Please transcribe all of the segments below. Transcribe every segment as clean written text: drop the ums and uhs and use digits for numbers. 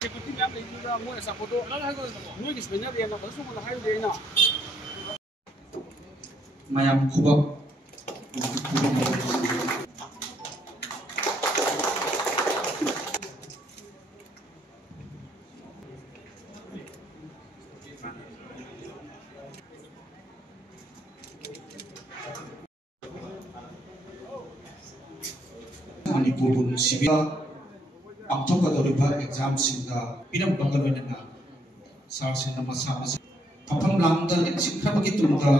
Deputy Ma'am Lady Moya Sapoto, Nuki Spinner and also on the highway now. Mayam Kuba Manipur Sibia October exam sinda pinam bangalwena sar sinda masa apam lamda sikha bagi tunda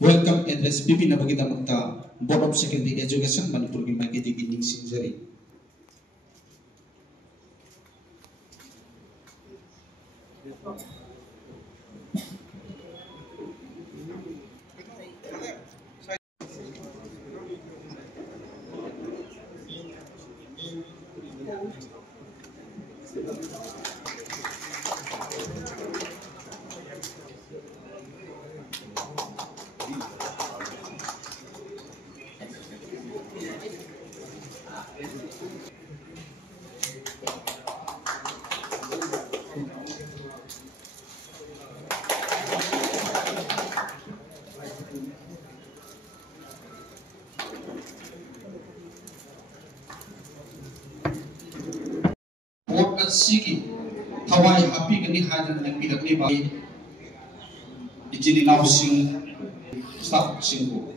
welcome address bibina bagi damakta board of secondary education Manipur gi magi digi sinjari Siki Hawaii happy kani hadan yang bidak ni bagi ijini nausing staff singko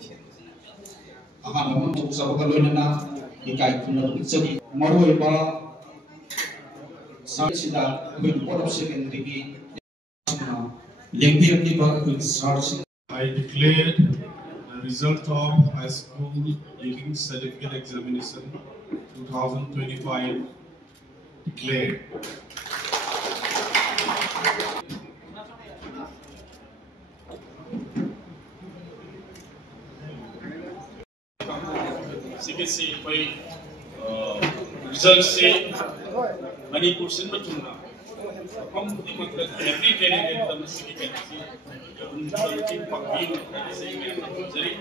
akan untuk sahabat kalian na ikai punya jadi maru iba saat sida kuin board of secondary ki lengbi ni ba kuin search. I declared the result of high school leaving certificate examination 2025 declared. CBSE by result say Manipur sin matuna हम खुद मतलब every candidate तब सीखी करती है उनकी पक्की से जरी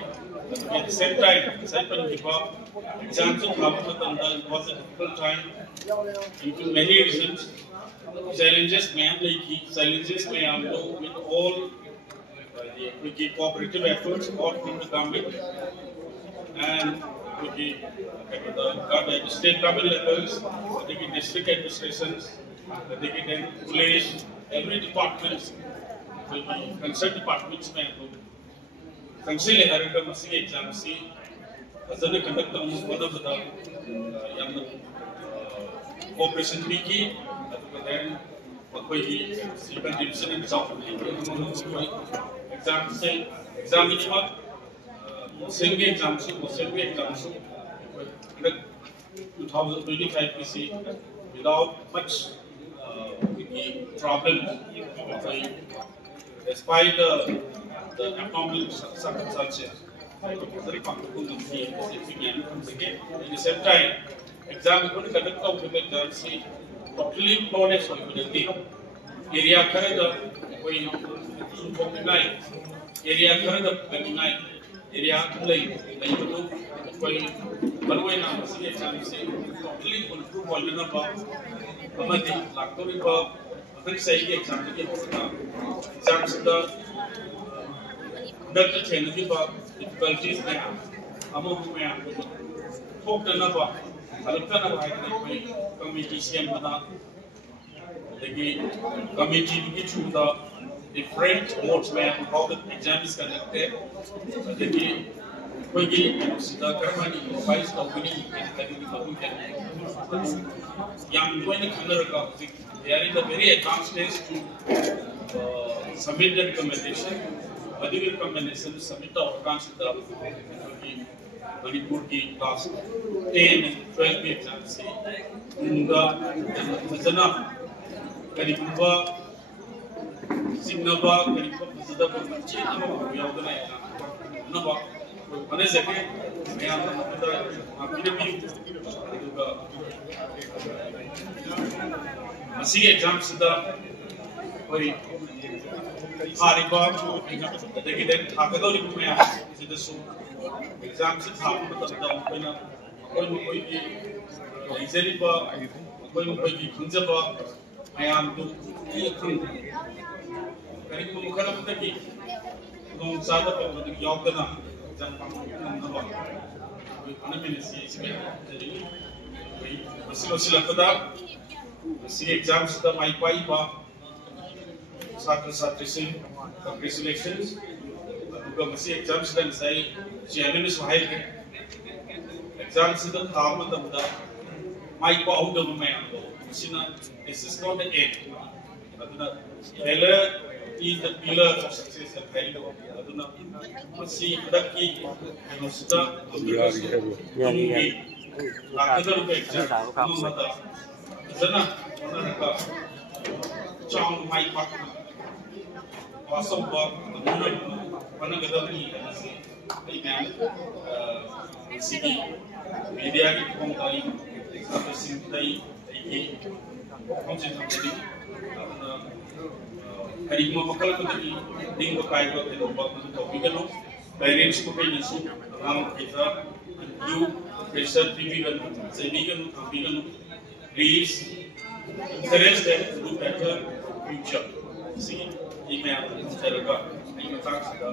at the same time side पर निकाल exam से खाप मतलब was a difficult time due to many reasons challenges में हम लेकी challenges में हम लोग with all the cooperative efforts of the government and the state government levels, the district administrations, the police, every department, concerned departments में consider the missing exam see as a conduct one of the young cooperation wiki, then even division and South exam say exam is what Same exam, 2025 PC without much problem. Despite the abnormal circumstances, very comfortable to see again. At the same time, exam is going to conduct of the totally flawless area area to Balway now, see a chance totally full volume of Amati, Lakuriba, let's say exam exams the Dr. Chenadiba, difficulties there. Among whom I am talked another, Alakana committee CM, the committee to the different modes where how the exam is conducted. We are in the very advanced stage to submit the recommendation. The recommendation submit the outcomes to the Manipur class 10 and 12 exams. Signava, exams the ma'am तो ये खंग कहीं को मुखरा पता की नों सादा पर तो योग करना जब हम नंबर ये खाने में नहीं इसमें वही बस लगता सी एग्जाम से तो माइक पाई बा छात्र छात्री से congratulations अदुगा मसी एग्जाम से तो सही चैनल में सहाय है एग्जाम से तो काम मतलब दा माइक पाऊ दो मैं मसीना this is not the end aduna failure is the pillar of success and failure aduna masi adaki anusta yungi akadar ko exam mata jana onaka chang mai pak wasam ba panagadani anase iman city media ki kontai exam sintai ki Konsep jadi, hari ini makal kita di lingkup kaya kita dapat topik kan, parents ko kayo nasi, orang kita, you, pressure TV kan, seni kan, TV kan, please, encourage them to do better future. See, ini yang saya lakukan, ini yang saya